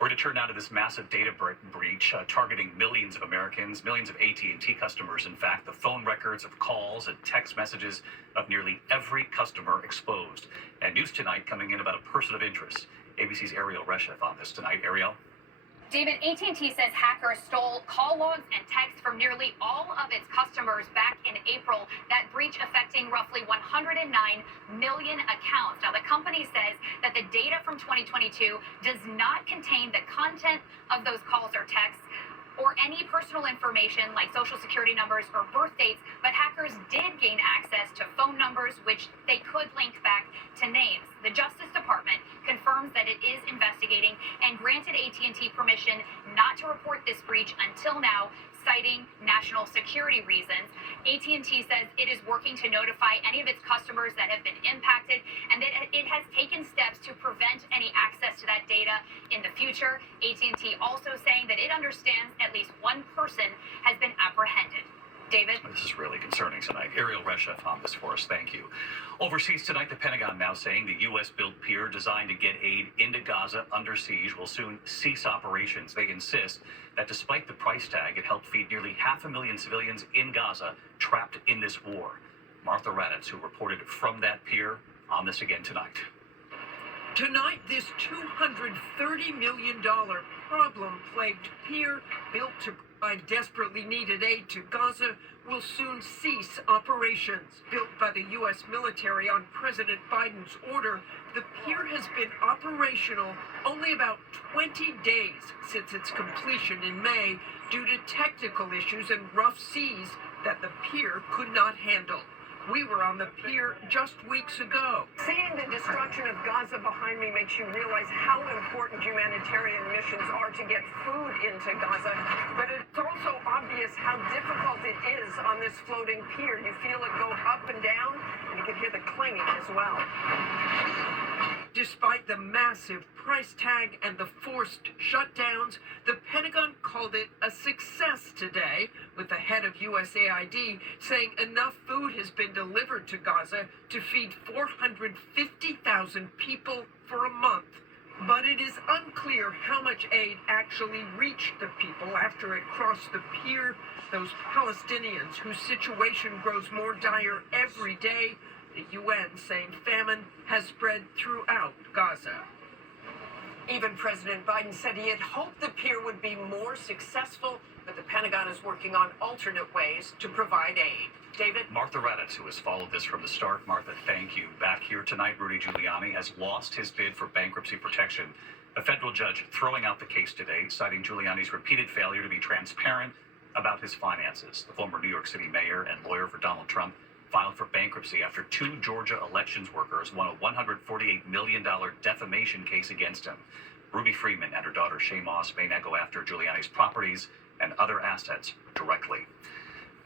We're going to turn now to this massive data breach targeting millions of Americans, millions of AT&T customers. In fact, the phone records of calls and text messages of nearly every customer exposed. And news tonight coming in about a person of interest. ABC's Ariel Reshef on this tonight. Ariel? David, AT&T says hackers stole call logs and texts from nearly all of its customers back in April. That breach affecting roughly 109 million accounts. Now, the company says that the data from 2022 does not contain the content of those calls or texts or any personal information like social security numbers or birth dates, but hackers did gain access to phone numbers, which they could link back to names. The Justice Department confirms that it is investigating and granted AT&T permission not to report this breach until now, citing national security reasons. AT&T says it is working to notify any of its customers that have been impacted and that it has taken steps to prevent any access to that data in the future. AT&T also saying that it understands at least one person has been apprehended. David? This is really concerning tonight. Ariel Reshef on this for us. Thank you. Overseas tonight, the Pentagon now saying the U.S.-built pier designed to get aid into Gaza under siege will soon cease operations. They insist that despite the price tag, it helped feed nearly 500,000 civilians in Gaza trapped in this war. Martha Raddatz, who reported from that pier, on this again tonight. Tonight, this $230 million problem-plagued pier built to provide desperately needed aid to Gaza will soon cease operations. Built by the U.S. military on President Biden's order, the pier has been operational only about 20 days since its completion in May due to technical issues and rough seas that the pier could not handle. We were on the pier just weeks ago. Seeing the destruction of Gaza behind me makes you realize how important humanitarian missions are to get food into Gaza. But it's also obvious how difficult it is on this floating pier. You feel it go up and down, and you can hear the clanging as well. Despite the massive price tag and the forced shutdowns, the Pentagon called it a success today, with the head of USAID saying enough food has been delivered to Gaza to feed 450,000 people for a month. But it is unclear how much aid actually reached the people after it crossed the pier, those Palestinians whose situation grows more dire every day. The UN saying famine has spread throughout Gaza. Even President Biden said he had hoped the pier would be more successful, but the Pentagon is working on alternate ways to provide aid. David? Martha Raddatz, who has followed this from the start. Martha, thank you. Back here tonight, Rudy Giuliani has lost his bid for bankruptcy protection. A federal judge throwing out the case today, citing Giuliani's repeated failure to be transparent about his finances. The former New York City mayor and lawyer for Donald Trump filed for bankruptcy after two Georgia elections workers won a $148 million defamation case against him. Ruby Freeman and her daughter Shay Moss may now go after Giuliani's properties and other assets directly.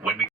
When we